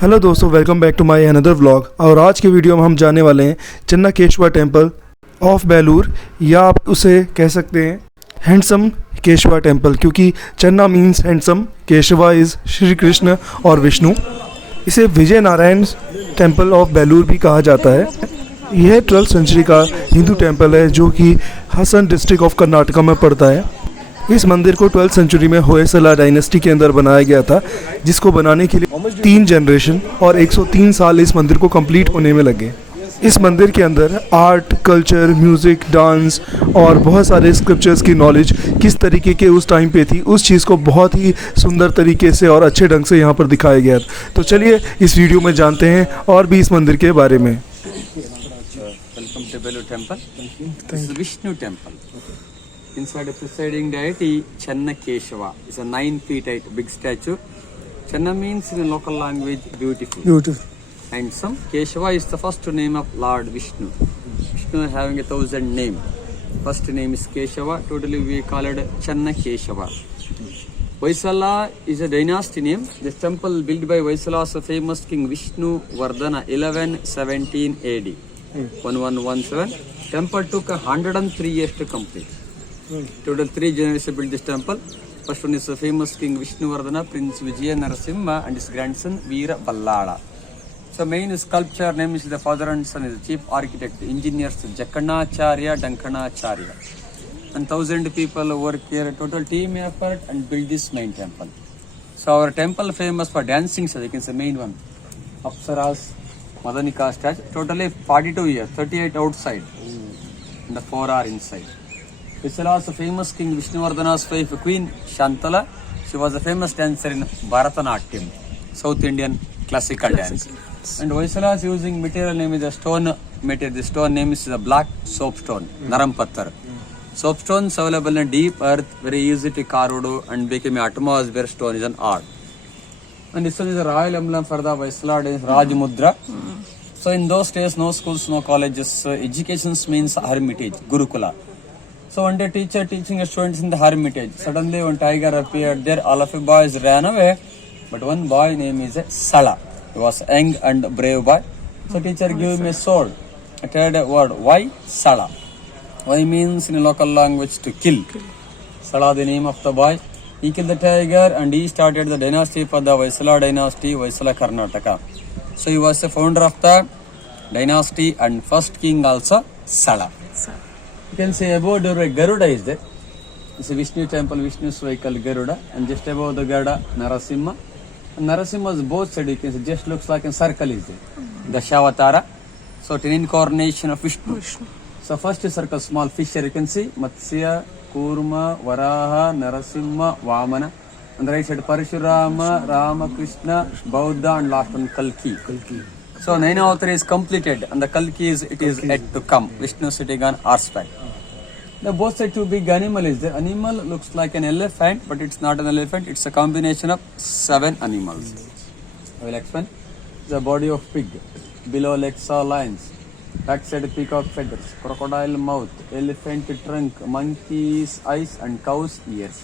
Hello दोस्तों, welcome back to my another vlog. और आज के वीडियो में हम जाने वाले हैं चन्नाकेशवा टेम्पल ऑफ बेलूर, या आप उसे कह सकते हैं हैंडसम केशवा टेम्पल, क्योंकि चन्ना means handsome, Keshwa is Shri Krishna और विष्णु। इसे विजय नारायण टेम्पल ऑफ बेलूर भी कहा जाता है। यह 12th सेंचुरी का हिंदू टेम्पल है जो कि हसन डिस्ट्रिक्ट ऑफ कर्नाटका में पड़ता है। इस मंदिर को 12th सेंचुरी में होयसला डायनेस्टी के अंदर बनाया गया था, जिसको बनाने के लिए 3 जनरेशन और 103 साल इस मंदिर को कंप्लीट होने में लगे। इस मंदिर के अंदर आर्ट, कल्चर, म्यूज़िक, डांस और बहुत सारे स्क्रिप्चर्स की नॉलेज किस तरीके के उस टाइम पे थी, उस चीज़ को बहुत ही सुंदर तरीके से और अच्छे ढंग से यहाँ पर दिखाया गया। तो चलिए इस वीडियो में जानते हैं और भी इस मंदिर के बारे में। Welcome to Belur Temple. This is Vishnu Temple. Inside the presiding deity Channakeshava. It's a 9 feet height big statue. Channa means in the local language beautiful. Handsome. Keshava is the first name of Lord Vishnu. Vishnu having 1,000 names. First name is Keshava. Totally we call it Channakeshava. Vaisala is a dynasty name. This temple built by Vaisala's famous king Vishnu Vardhana 1117 AD. 1117. Temple took 103 years to complete. Total 3 generations built this temple. First one is the famous king Vishnuvardhana, Prince Vijaya Narasimha, and his grandson Veera Ballada. So main sculpture name is the father and son is the chief architect, engineers Jakanacharya, Dankanacharya. And 1,000 people work here. Total team effort and build this main temple. So our temple famous for dancing, so you can say main one. Apsaras, Madanika statue. Totally 42 years, 38 outside, and the 4 are inside. Vaisala's famous king Vishnuvardhana's wife Queen Shantala, she was a famous dancer in Bharatanatyam, South Indian classical dance. And Vaisala is using material name is a stone material. The stone name is the black soapstone, Naram Pattar. Soapstones available in deep earth, very easy to carve and became an atmosphere stone is an art. And this one is a royal emblem for the Vaisala is Rajmudra. So in those days, no schools, no colleges. Education means hermitage, Gurukula. So one day teacher teaching students in the hermitage. Suddenly one tiger appeared there. All of the boys ran away. But one boy name is Sala. He was young and brave boy. So teacher gave him a sword. I tried a word. Why Sala? Why means in local language to kill. Sala the name of the boy. He killed the tiger and he started the dynasty for the Vaisala dynasty, Vaisala Karnataka. So he was the founder of the dynasty and first king also Sala. You can say about the Garuda is there. It's a Vishnu temple, Vishnu's vehicle Garuda, and just above the Garuda, Narasimha. And Narasimha's both sides, you can see, just looks like a circle is there. Dashavatara. So it's an incarnation of Vishnu. So first circle, small fisher, you can see, Matsya, Kurma, Varaha, Narasimha, Vamana. On the right side, Parashurama, Ramakrishna, Buddha, and last one, Kalki. So 9 avatar is completed, and the Kalki is yet to come. Vishnu sitting on horseback. The both side two big animal is there. Animal looks like an elephant, but it's not an elephant. It's a combination of 7 animals. I will explain. The body of pig, below legs are lions, back side peacock feathers, crocodile mouth, elephant trunk, monkey's eyes, and cow's ears.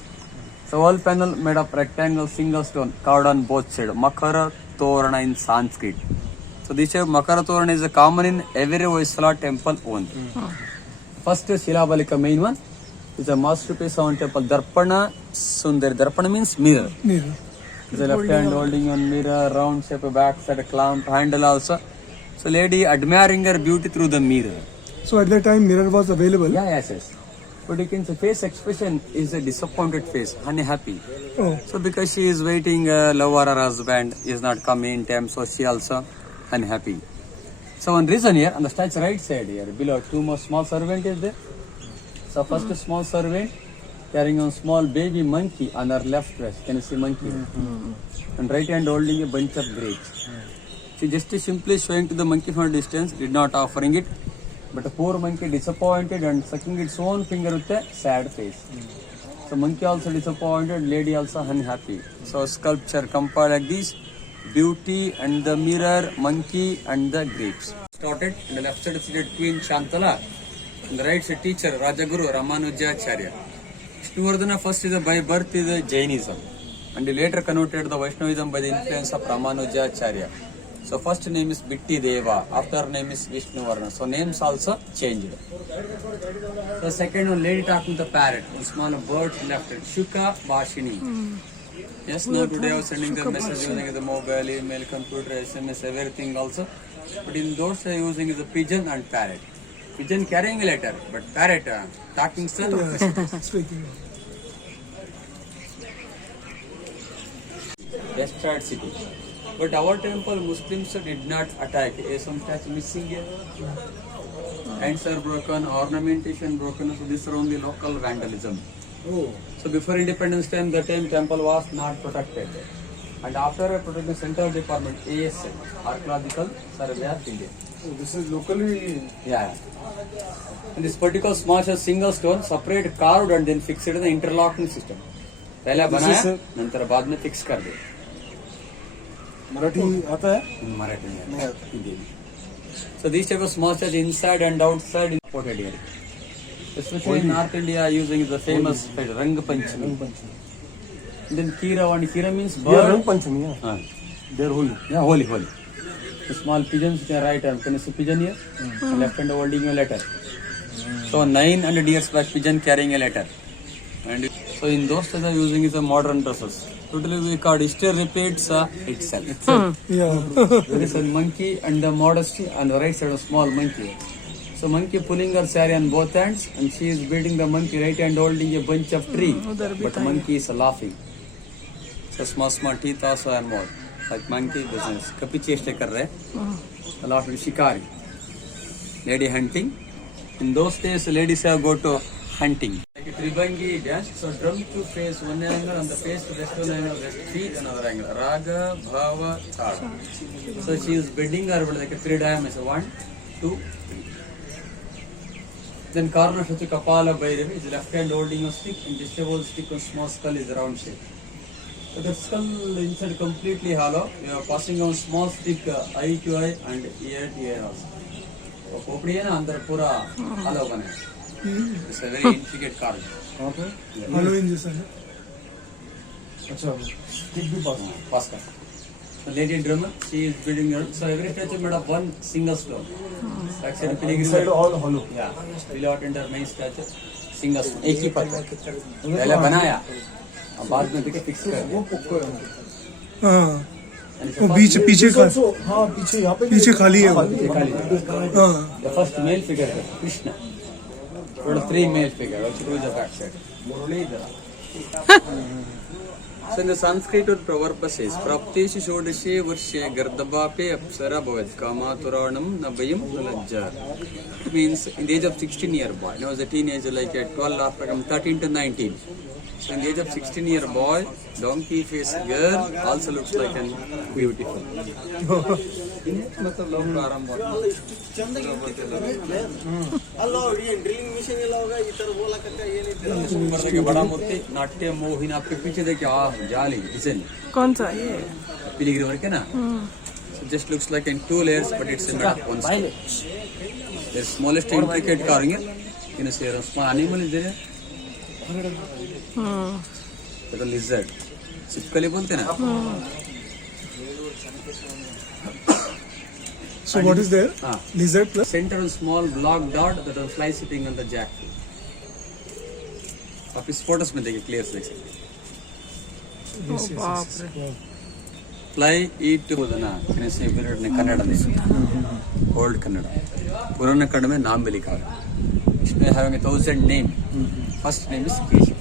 So whole panel made of rectangle, single stone, carved on both sides. Makara Torana in Sanskrit. So this Makara Torana is a common in every Vaisala temple owned. First Shilabalika main one is a masterpiece on temple Darpana Sundar. Darpana means mirror. The left hand holding on mirror, round shape, back side clamp, handle also. So lady admiring her beauty through the mirror. So at that time mirror was available. Yes. But you can say face expression is a disappointed face, unhappy. So because she is waiting, lover or husband is not coming in time, so she also unhappy. So one reason here on the statue right side here below 2 more small servant is there. So first small servant carrying on small baby monkey on her left breast. Can you see monkey? And right hand holding a bunch of grapes. She just simply showing to the monkey from a distance, did not offering it. But the poor monkey disappointed and sucking its own finger with a sad face. So monkey also disappointed, lady also unhappy. So sculpture compared like this. Beauty and the mirror, monkey and the grapes. Started on the left side seated Queen Shantala, on the right side teacher Rajaguru Ramanujacharya. Vishnuvardhana first is by birth is Jainism. and he later converted the Vaishnavism by the influence of Ramanujacharya. So first name is Bitti Deva, after name is Vishnuvarna. So names also changed. The second one, lady talking to the parrot, one small bird left it, Shuka Bhashini. Yes, now today I was sending the message using the mobile, email, computer, SMS, everything also. But in those they are using the pigeon and parrot. Pigeon carrying a letter, but parrot talking still. Speaking. Western city. But our temple, Muslims did not attack. Some statue missing here. Hands are broken, ornamentation broken. So this is only local vandalism. Oh. So before independence time, the time temple was not protected. And after protecting Central Department, ASL, Archaeological Survey of India. So this is locally. Yeah. And this particular small single stone, separate carved and then fixed in the interlocking system. पहला बनाया, नंतर बाद में fix कर दिया. मराठी आता है? Marathi में Hindi. So these type of small church inside and outside in ported area. Especially in North India, using the famous Rang Panchami. Then Kira means bird. Yeah, Rang Panchami. Yeah. They are holy. Yeah, holy. The small pigeons which are right hand. Can you see pigeon here? Left hand holding a letter. So 900 years back, pigeon carrying a letter. And so in those days, they are using is a modern dresses. Totally we call history repeats itself. Yeah. There is a monkey and the modesty, and the right side a small monkey. So monkey pulling her saree on both hands, and she is beating the monkey right hand holding a bunch of tree. But monkey is laughing. So small teeth also are more. Like monkey business. Kapi cheste kar rahe. A lot of shikari. Lady hunting. In those days, ladies have go to hunting. Like a Tribangi dance, so drum to face one angle and the face to rest one angle, rest feet another angle. Raga, Bhava, Thala. So she is bending her like a 3 diamonds. 1, 2, 3. Then Karna Shatu Kapala Bhairavi is left hand holding a stick and disable stick on small skull is round shape. So the skull inside completely hollow. We are passing on small stick eye to eye and ear to ear also. So खोपड़ी है ना अंदर पूरा hollow बना है. It's a very intricate carving. Hello इन जैसा है. अच्छा. Stick भी pass कर. So lady drummer, she is building her. So every statue made of one single stone. Backside pilgrim. Inside all hollow. Yeah. Below attender main statue, single stone. एक ही पत्थर. पहले बनाया. अब बाद में देखे fix कर. वो पक्का है. हाँ. वो पीछे का. हाँ पीछे यहाँ पे. पीछे खाली है. हाँ. The first male figure है Krishna. Total 3 male figure. Also do the backside. So in the Sanskrit proverb says, Prapteshi Shodashe Varshe Gardabape Apsara Bhavat Kamaturanam Nabayam Nalajjar. It means in the age of 16-year boy. Now as a teenager like a 12 after 13 to 19. So in the age of 16-year boy, donkey face girl also looks like an beautiful. बड़ा मूर्ति नाट्य मोहिनी आपके पीछे देखिए जाली design कौन सा ये पिलिग्रिम है ना so just looks like in 2 layers but it's in one stone. The smallest intricate carving you know say a small animal is there like a lizard छिपकली बोलते हैं ना. So what is there? Lizard plus? Center a small block dot that a fly sitting on the jackfruit. आप इस photos में देखिए clear देख सकते हैं. बाप रे. Fly eat बोलना मैंने से मेरे ने कन्नड़ में ओल्ड कन्नड़ पुराना कन्नड़ में नाम भी लिखा है. इसमें having 1000 name. First name is Keshav.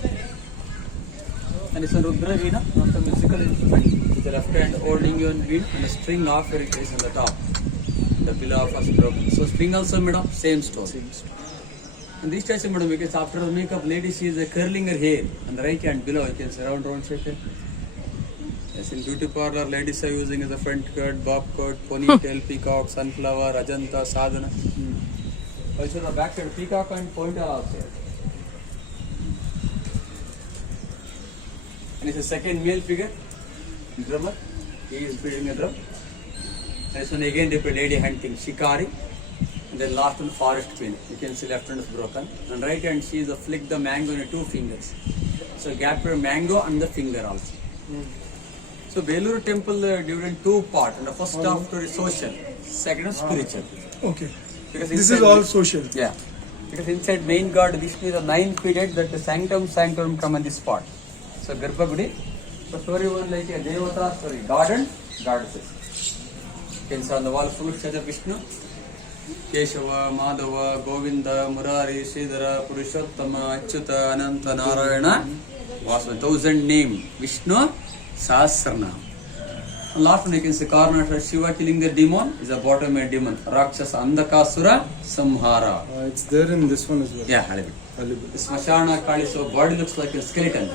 And it's a Rudra Veena, not a musical instrument. With the left hand holding your beat and a string of your is on the top. The below of us broken. So string also made of same stone. And this statue made because after the makeup lady she is curling her hair and the right hand below you can see round shape. Yes, in beauty parlor ladies are using as a front cut, bob cut, ponytail, peacock, sunflower, Ajanta, Sadhana. Also the back side peacock and ponytail also. And it's a second male figure, drummer. He is beating a drum. And this one again depicted lady hunting, shikari. And then last one forest queen. You can see left hand is broken. And right hand she is a flick the mango in 2 fingers. So gap your mango and the finger also. So Beluru temple divided in two parts, and the first half to the social, second is spiritual. Okay. Because This inside is all social. Yeah. Because inside main god Vishnu is a 9 feet height, that the sanctum come on this spot. So Garbhagudi, the story was like a Devata story, god and goddesses. You can see on the wall full picture of Vishnu. Keshava, Madhava, Govinda, Murari, Sridhara, Purushottama, Achyuta, Ananta, Narayana. Was 1000 name. Vishnu, Sahasranam. Last one you can see Karnataka Shiva killing the demon is a bottom of demon. Rakshasa Andakasura Samhara. It's there in this one as well. Yeah, Halibut. The Smashana Kali, so body looks like a skeleton.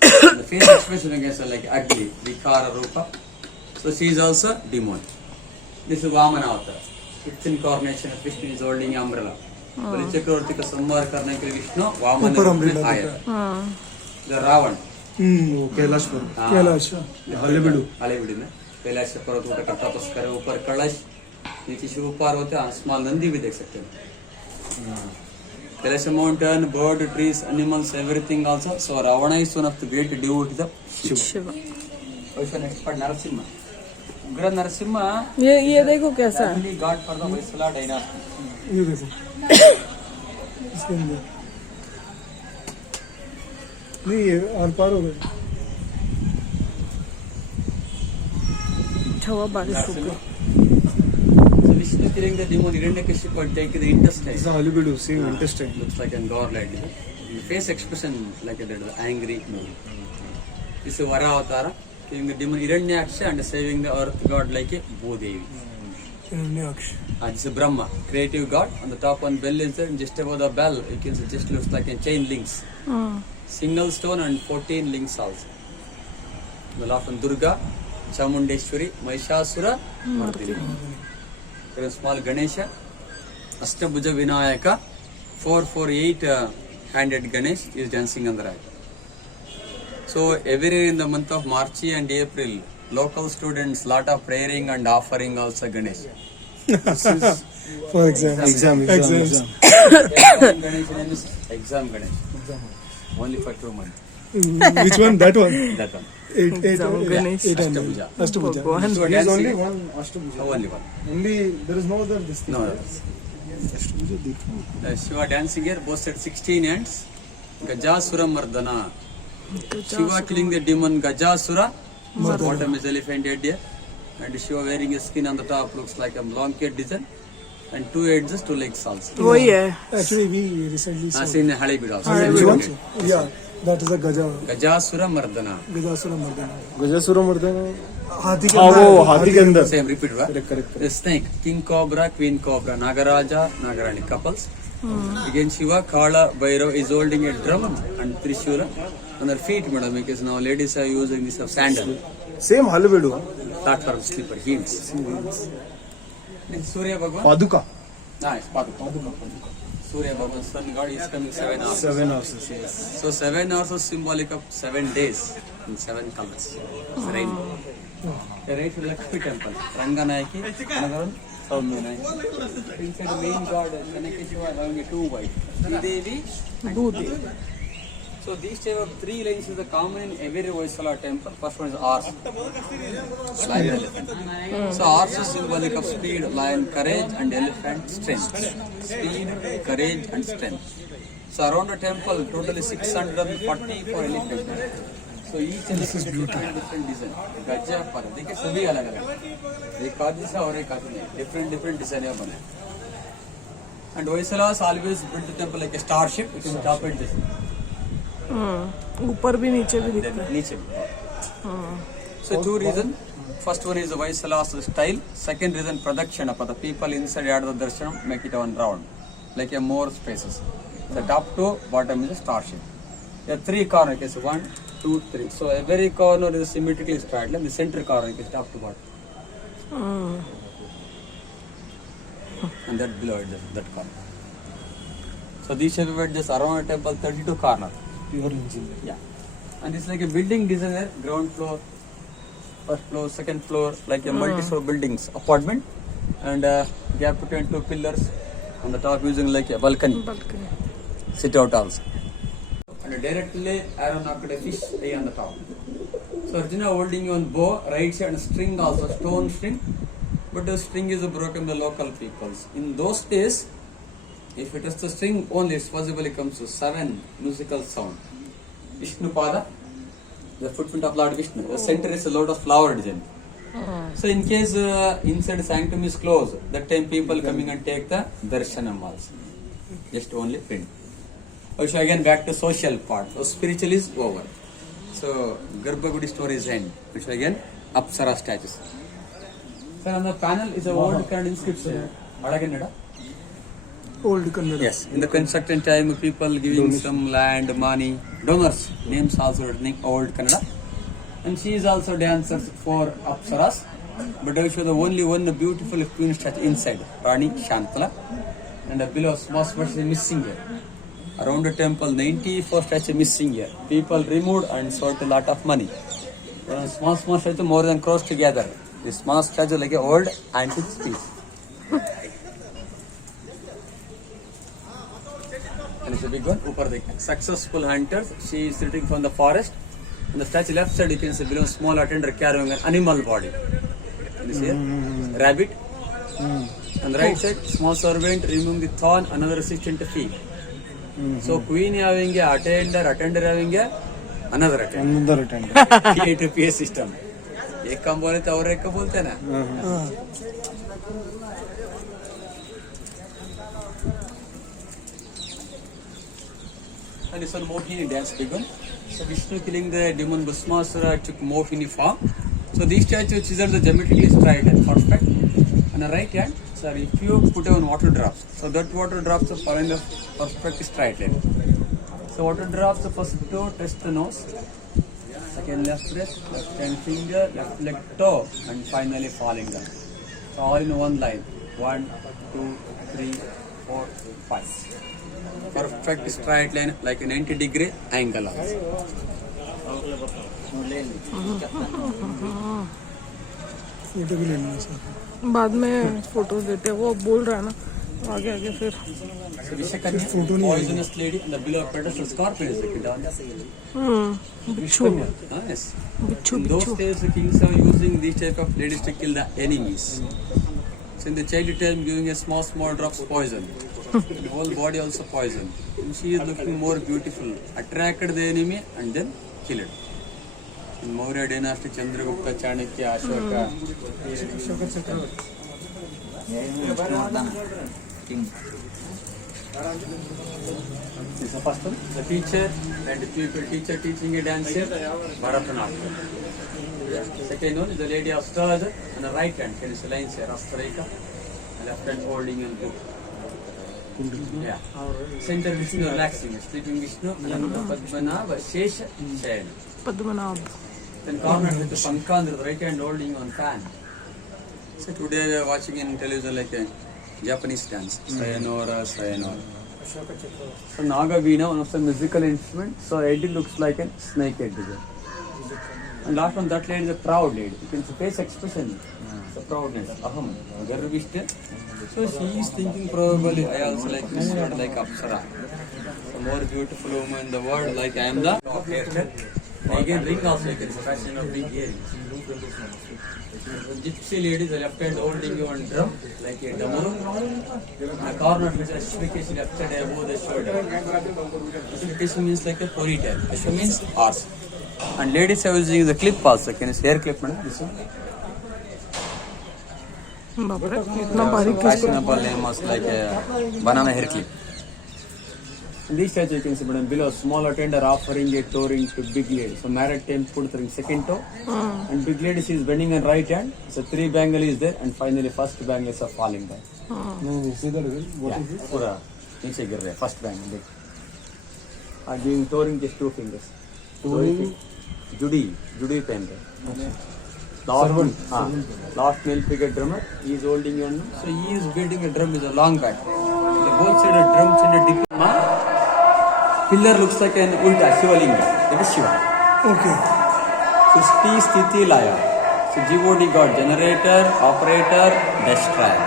The face expression against her like ugly, Vikara Rupa. So she is also demon. This is Vamana avatar. It's incarnation of Vishnu is holding umbrella. Balichakravartika Samhara Karnaka Vishnu, Vamana is higher. The Ravan. Kailash पर Kailash हलेबिडू Halebidu में कैलाश पर्वत ऊपर का तपस करे ऊपर कलश नीचे Shiv Parvati small Nandi भी देख सकते हैं Kailash mountain bird trees animals everything also so Ravana is one of the great devotee of Shiva also next part Narasimha उग्र नरसिम्हा ये देखो कैसा है family God for the Hoysala dynasty ये देखो इसके अंदर नहीं ये आर पार हो गए छवा बारिश हो गई so Vishnu killing the demon Hiranyakashipu take the intestine it's Halebidu same interesting looks like a god like this. Face expression like a angry mood. This is Vara Avatara, killing the demon Hiranyaksha and saving the earth god like a Bhudevi. This is Brahma, creative god. On the top one bell is there, and just above the bell, you can see just looks like a chain links. Single stone and 14 links also. The last one Durga, Chamundeshwari, Mahishasura, Mardini. There is small Ganesha, Ashtabhuja Vinayaka, 448 handed Ganesh is dancing on the right. So every year in the month of March and April, local students lot of praying and offering also Ganesh. This is for exams. Ganesh name is exam Ganesh. Only for 2 months. Which one? That one. That one. Exam Ganesh. Ashtabhuja. Ashtabhuja. भगवान So There is dancing- only one Ashtabhuja. Only one. Only there is no other this thing. No. Ashtabhuja देखो. Shiva dancing here, both at 16 ends. Gajasura Mardana. Shiva killing the demon Gajasura. Bottom is elephant head here. And Shiva wearing a skin on the top looks like a long head design. And 2 heads, 2 legs also. वही है Actually, we recently saw. Seen in Halebidu also. Which one? Yeah, that is a Gaja. Gajasura Mardana. Gajasura Mardana. Gajasura Mardana. हाथी के हाँ वो हाथी के अंदर Same, repeat, right? Correct. The snake, king cobra, queen cobra, Nagaraja, Nagarani couples. Again Shiva, Kala, Bhairava is holding a drum and Trishula on their feet, madam, because now ladies are using this of sandal, Same हलेबिडू. platform slipper, heels. Then Surya Bhagwan. पादुका. Nice, Paduka. Surya Bhagwan, sun god is coming 7 hours. 7 hours. Yes. So 7 hours is symbolic of 7 days in 7 colors. It's rainbow. The right to Lakshmi temple, Ranganayaki, another one, Saumyanayaki. Inside the main god, Janakeshiva having a 2 white. Devi. बूदी So these type of 3 lines is the common in every Hoysala temple. First one is horse. Lion elephant. So horse is symbolic of speed, lion courage and elephant strength. Speed, courage and strength. So around the temple totally 640 for elephant. So each elephant is different design. Gaja पर देखिए सभी अलग अलग. एक आदि से और एक आदि नहीं. Different design है बने. And Hoysala always built the temple like a starship. It is top at this. ऊपर भी नीचे भी दिखता है Niche. So 2 reasons. First one is the Hoysala's style. Second reason Pradakshana. For the people inside add the darshanam, make it one round. Like a more spaces. The top to bottom is a star shape. There are 3 corners. Okay, so 1, 2, 3. So every corner is symmetrically straddled. And the center corner is top to bottom. And that below it, that corner. So these have been just around a temple 32 corners. Pure engine. Yeah. And it's like a building design there, ground floor, first floor, second floor, like a multi-story buildings, apartment, and gap between 2 pillars on the top using like a balcony, sit out also. And directly arrow knocked a fish lay on the top. So So Arjuna holding on bow, right side, and string also, stone string. But the string is broken by local peoples. In those days, if it is the string only, it possibly comes to 7 musical sound. Vishnu Pada, the footprint of Lord Vishnu. The center is a lot of flower design. So in case inside sanctum is closed, that time people coming and take the darshanam also. Just only print. Also again back to social part. So spiritual is over. So Garbhagudi story is end. Which again Apsara statues. So on the panel is a old Kannada inscription. Adagannada. Old Kannada. Yes. In the construction time, people giving some land, money, donors. Names also written old Kannada. And she is also dancer for Apsaras. But also the only one beautiful queen statue inside, Rani Shantala. And below small statues missing here. Around the temple, 94 statues missing here. People removed and sold a lot of money. Small statue more than crores together. This small statue like an old antique piece. And it's a big one. Successful hunters. She is sitting from the forest. On the statue left side, you can see below small attender carrying an animal body. You see here? Rabbit. On the right side, small servant removing the thorn, another assistant to feed. So queen having a attender having a another attender. P to PA system. एक काम बोले तो और एक का बोलते हैं ना. And this one Mohini dance begun. So Vishnu killing the demon Bhasmasura took Mohini form. So these statues chiseled the geometrically straight and perfect. On the right hand, sir, if you put on water drops, so that water drops are following the perfect straight line. So water drops, the first toe touch the nose, second left breath, left hand finger, left leg toe, and finally falling down. So all in one line. 1, 2, 3, 4, 5. Perfect straight line like a 90-degree angle also. Photo भी लेना है sir. बाद में photo देते हैं, वो बोल रहा है ना आगे आगे फिर. So Vishakanya, poisonous lady, and the below pedestal scorpion is like down. बिच्छू Yes. बिच्छू In those days, the kings are using these type of ladies to kill the enemies. So in the child time, giving a small drops poison. The whole body also poison. And she is looking more beautiful, attracted the enemy and then kill it. In Maurya dynasty, Chandragupta, Chanakya, Ashoka. This is the first one. The teacher and the pupil teacher teaching a dance here, Bharatanatyam. Second one is the lady of stars on the right hand. Can you see lines here? Astrika. Left hand holding a book. Yeah. Center Vishnu relaxing, sleeping Vishnu, and Padmanabha Shesha Shayana. Padmanabha. Then corner with the Pankandra, the right hand holding on fan. So today we are watching in television like a Japanese dance, Sayanora, Sayanora. So Nagaveena, one of the musical instruments, so it looks like a snake head design. And last one, that lady is a proud lady. You can see face expression, the proudness, aham, garvishta. So she is thinking probably I also like this word like Apsara. The more beautiful woman in the world, like I am the top haircut. Again, ring also, like it's a fashion of big earrings. Gypsy ladies, the left hand holding one drum, like a damaru. The corner which is Ashwikesh left side above the shoulder. Ashwikesh means like a ponytail. Ashwa means horse. And ladies are using the clip also. Can you see hair clip, madam? This one. बाप रे इतना बारीक किसको. Fashionable name was like a banana hair clip. In this statue you can see madam, below small attender offering a toe ring to big lady. So married time put the ring second toe. And big lady she is bending on right hand. So 3 bangle is there and finally first bangle is falling down. What is it? Pura. नीचे गिर रहा है first bangle. Giving toe ring just 2 fingers. जुड़ी पहन रहे. Last male figure drummer, he is holding one. So he is beating a drum with a long back. The both side of drums and a diploma. Pillar looks like an ulta, Shivalinga. That is Shiva. Okay. Srishti Sthiti Laya. So GOD God, generator, operator, destroyer.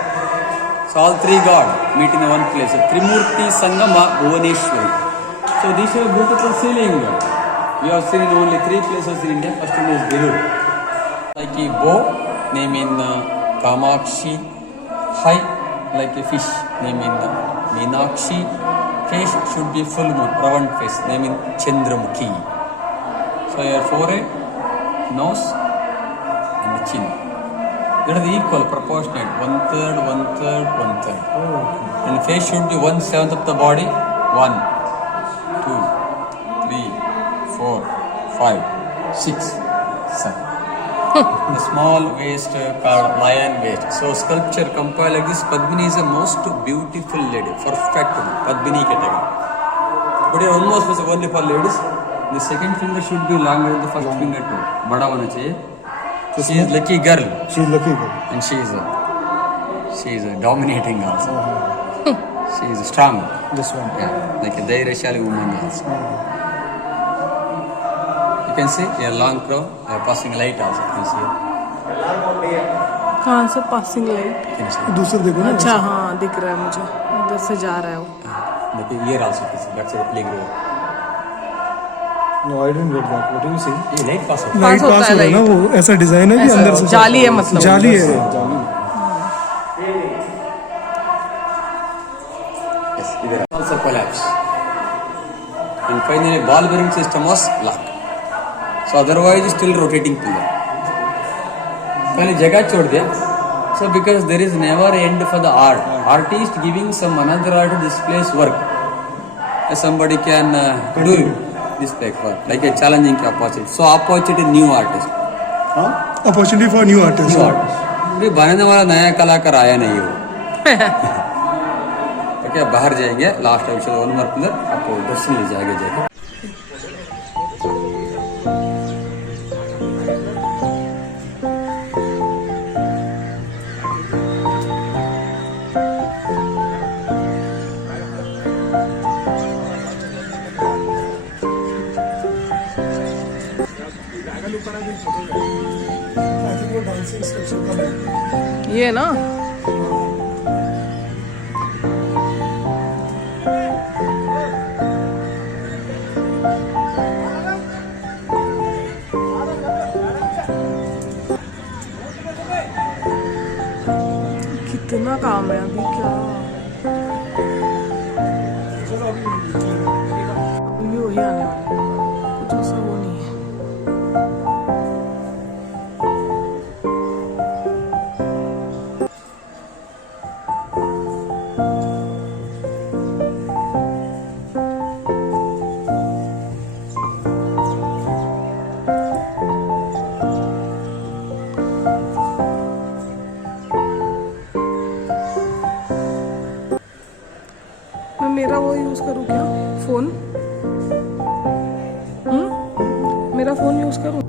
So all 3 God meet in one place. So Trimurti Sangama Bhuvaneshwari. So this is a beautiful ceiling. We have seen in only 3 places in India. First one is Belur. Like a bow, name in Kamakshi. High, like a fish, name in Meenakshi. Face should be full moon, round face, name in Chandramukhi. So your forehead, nose, and the chin. It is equal, proportionate. 1/3, 1/3, 1/3. And face should be 1/7 of the body. 1, 2, 3, 4, 5, 6, 7. The small waist called lion waist. So sculpture compiled like this. Padmini is the most beautiful lady, perfect woman. Padmini category. But here one more special only for ladies. The second finger should be longer than the first finger too. Bada hona chahiye. She is lucky girl. She is lucky girl. And she is a dominating also. She is strong. This one. Yeah, like a Dairashali woman also. You can see a long crow, a passing light also. You can see. कहाँ से passing light? You can see. दूसरा देखो ना. अच्छा हाँ दिख रहा है मुझे, इधर से जा रहा है वो. But here also you can see. That's a playground. No, I didn't get that. What do you see? ये light pass होता है. लाइट होता पास है हो रहा है ना, light. वो ऐसा डिजाइन है कि ऐसा अंदर से जाली है मतलब. जाली है. जाली. Yes, either also collapse. And finally, ball bearing system was lock. So otherwise, still rotating pillar. Finally, जगह छोड़ दिया. So because there is never end for the art. Artist giving some another art to displays work. Somebody can do display work like a challenging opportunity. So opportunity new artist. हाँ? Opportunity for new artists. New artist. अभी बनाने वाला नया कलाकार आया नहीं हो. Okay बाहर जाएंगे last episode one more pillar आपको दर्शन ले जाएगा जाके. ये ना कितना काम है अभी क्या. अभी वही आने वाला है. कुछ ऐसा वो नहीं है. मैं मेरा वो यूज करूँ क्या, फोन? मेरा फोन यूज करूँ.